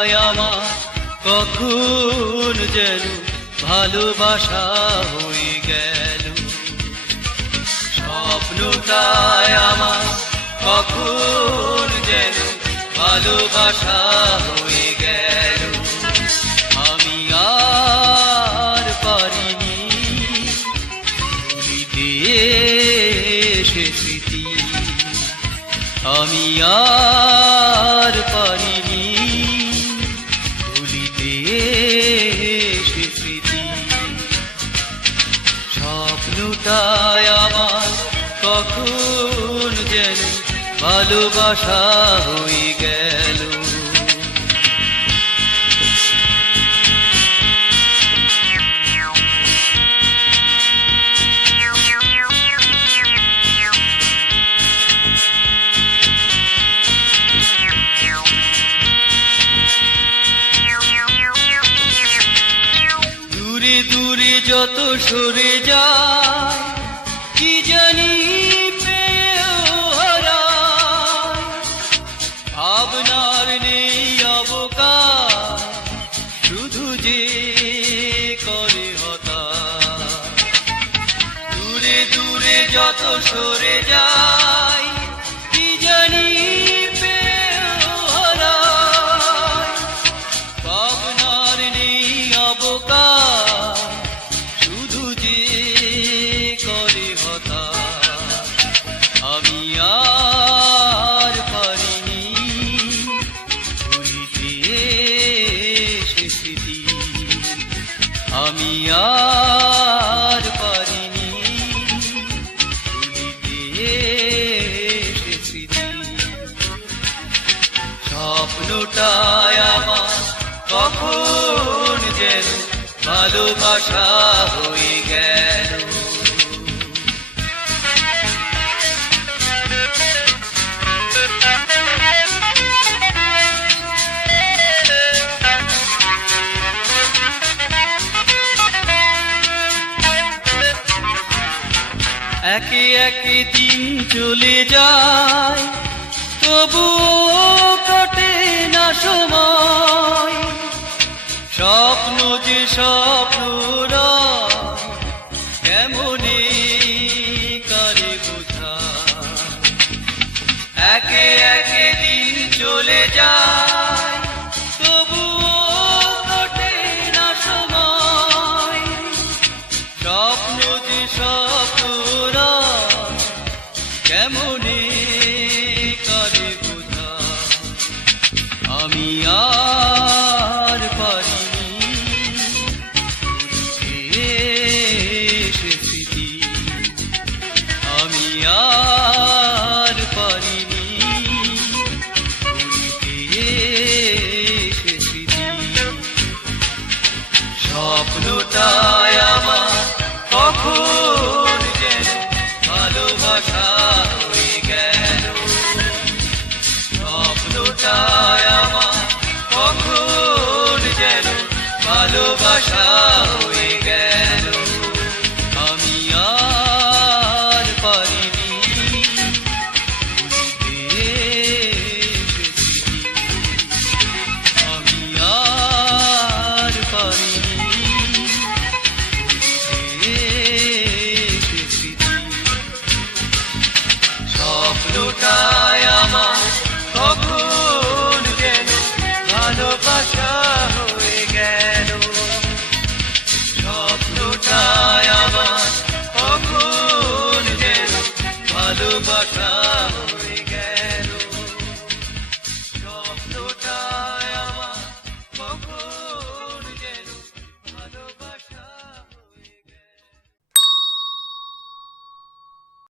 স্বপ্নটায় আমার কখন যেন ভালোবাসা হয়ে গেল। স্বপ্নটায় আমার কখন যেন ভালোবাসা হয়ে গেল। আমি আর পারিনি ভুলিতে সে স্মৃতি, আমি আর পারিনি ভুলিতে সে স্মৃতি। স্বপ্নটায় আমার কখন যেন ভালোবাসা হয়ে গেল। দূরে দূরে যত সরে যায় কি জানি পেয়েও হারায়, ভাবনার নেই অবকাশ শুধু যে করে হতাশ। দূরে দূরে যত সরে যায় কি জানি পেয়েও হারায়, ভাবনার নেই অবকাশ শুধু যে করে হতাশ। আমি আর পারিনি ভুলিতে সে স্মৃতি, আমি আর পারিনি ভুলিতে সে স্মৃতি। স্বপ্নটায় আমার কখন যেন ভালোবাসা হয়ে গেল। একে একে দিন চলে যায় তবুও কাটে না সময়, স্বপ্ন যে স্বপ্ন কেমনে কারে বোঝা। একে একে দিন চলে যায় তবুও কাটে না সময়, স্বপ্ন যে স্বপ্ন কেমনে কারে বোঝা। আমি আর পারিনি ভুলিতে সে স্মৃতি, আমি আর পারিনি ভুলিতে সে স্মৃতি। স্বপ্নটা